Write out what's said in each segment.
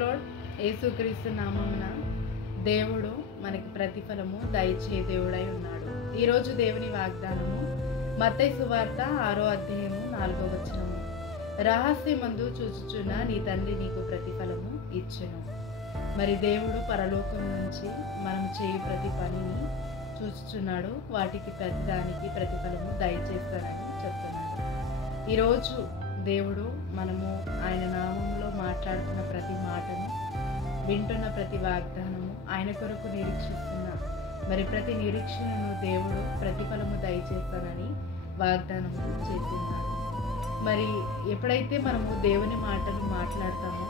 Lord. యేసుక్రీస్తు నామమున దేవుడు మనకి ప్రతిఫలము దయచే దేవుడై ఉన్నాడు. ఈరోజు దేవుని వాగ్దానము మత్తయి సువార్త 6వ అధ్యాయము 4వ వచనము. రహస్యమందు చూచుచున్న నీ తండ్రి నీకు ప్రతిఫలము ఇచ్చెను. మరి దేవుడు పరలోకం నుంచి మనం చేయు ప్రతి పనిని చూచుచున్నాడు. వాటికి ప్రతిదానికి ప్రతిఫలము దయచేస్తానని చెప్తున్నాడు. ఈరోజు దేవుడు మనము ఆయన నామములో మాట్లాడుతున్న ప్రతి మాటను, వింటున్న ప్రతి వాగ్దానము, ఆయన కొరకు నిరీక్షిస్తున్న మరి ప్రతి నిరీక్షణను దేవుడు ప్రతిఫలము దయచేస్తానని వాగ్దానము చేస్తున్నాడు. మరి ఎప్పుడైతే మనము దేవుని మాటలు మాట్లాడతామో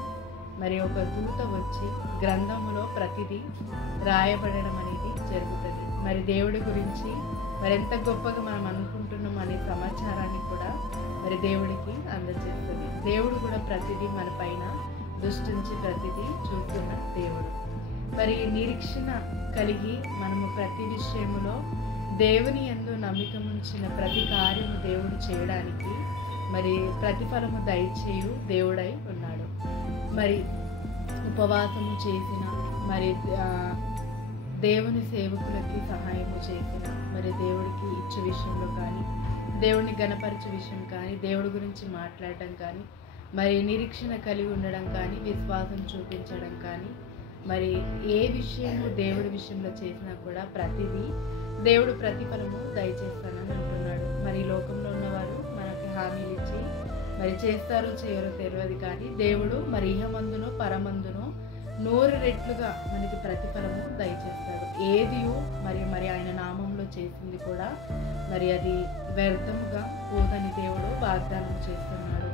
మరి ఒక దూత వచ్చి గ్రంథములో ప్రతిదీ రాయబడడం అనేది జరుగుతుంది. మరి దేవుడి గురించి మరి ఎంత గొప్పగా మనం అనుకుంటున్నాం అనే సమాచారాన్ని కూడా మరి దేవుడికి అందజేస్తుంది. దేవుడు కూడా ప్రతిదీ మన పైన దృష్టించి ప్రతిదీ చూస్తున్న దేవుడు. మరి నిరీక్షణ కలిగి మనము ప్రతి విషయములో దేవుని యందు నమ్మిక ఉంచిన ప్రతి కార్యము దేవుడు చేయడానికి మరి ప్రతిఫలము దయచేయు దేవుడై ఉన్నాడు. మరి ఉపవాసము చేసిన మరి దేవుని సేవకులకి సహాయము చేసిన మరి దేవుడికి ఇచ్చే విషయంలో కానీ, దేవుడిని గణపరిచే విషయం కానీ, దేవుడి గురించి మాట్లాడటం కానీ, మరి నిరీక్షణ కలిగి ఉండడం కానీ, విశ్వాసం చూపించడం కానీ, మరి ఏ విషయము దేవుడి విషయంలో చేసినా కూడా ప్రతిదీ దేవుడు ప్రతిఫలము దయచేస్తానని అంటున్నాడు. మరి లోకంలో ఉన్నవారు మనకి హామీలు ఇచ్చి మరి చేస్తారో చేయరో తెలియదు, కానీ దేవుడు మరి ఇహమందునో పరమందునో 100 రెట్లుగా మనకి ప్రతిఫలము దయచేస్తాడు. ఏదియో మరి ఆయన నామంలో చేసింది కూడా మరి అది వ్యర్థముగా పోదని దేవుడు వాగ్దానం చేస్తున్నాడు.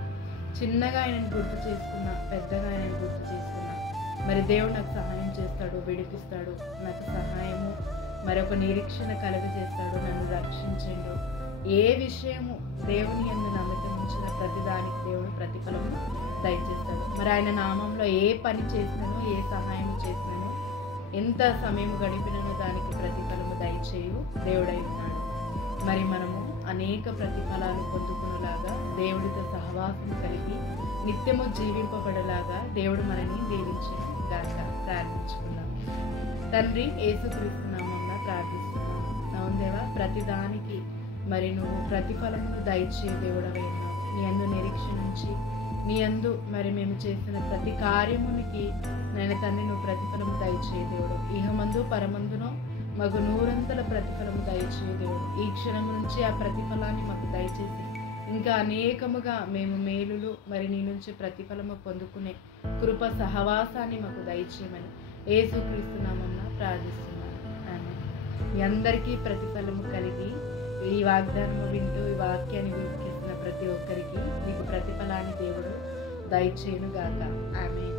చిన్నగా ఆయనను గుర్తు చేసుకున్నా, పెద్దగా ఆయనను గుర్తు చేసుకున్నా మరి దేవుడు నాకు సహాయం చేస్తాడు, విడిపిస్తాడు, నాకు సహాయము మరి ఒక నిరీక్షణ కలుగజేస్తాడు, నన్ను రక్షించండు. ఏ విషయము దేవుని యందు నమ్మకం ఉంచిన ప్రతిదానికి దేవుడు ప్రతిఫలము దయచేస్తాడు. మరి ఆయన నామంలో ఏ పని చేసినానో, ఏ సహాయం చేసినానో, ఎంత సమయం గడిపినో దానికి ప్రతిఫలము దయచేయు దేవుడై ఉన్నాడు. మరి మనము అనేక ప్రతిఫలాలు పొందుకునేలాగా, దేవుడితో సహవాసం కలిగి నిత్యము జీవింపబడేలాగా దేవుడు మనని దీవించి గాక. ప్రార్థించుకున్నాం. తండ్రి, యేసుక్రీస్తు నామమున ప్రార్థిస్తున్నాం. అవును దేవా, ప్రతిదానికి మరి నువ్వు ప్రతిఫలమును దయచే దేవుడవై ఉన్నావు. నీ యందు నిరీక్షణ ఉంచి నీ యందు మరి మేము చేసిన ప్రతి కార్యమునికి నేను తండ్రి నువ్వు ప్రతిఫలము దయచే దేవుడు. ఇహమందు పరమందునో మాకు 100 ప్రతిఫలము దయచే దేవుడు. ఈ క్షణం నుంచి ఆ ప్రతిఫలాన్ని మాకు దయచేసి ఇంకా అనేకముగా మేము మేలులు మరి నీ నుంచి ప్రతిఫలము పొందుకునే కృప సహవాసాన్ని మాకు దయచేయమని యేసుక్రీస్తు నామమున ప్రార్థిస్తున్నాను. ఆమేన్. మీ అందరికీ ప్రతిఫలము కలిగి ఈ వాగ్దానము వింటూ ఈ వాక్యాన్ని వీక్షిస్తున్న ప్రతి ఒక్కరికి మీకు ప్రతిఫలాన్ని దేవుడు దయచేయును గాక. ఆమేన్.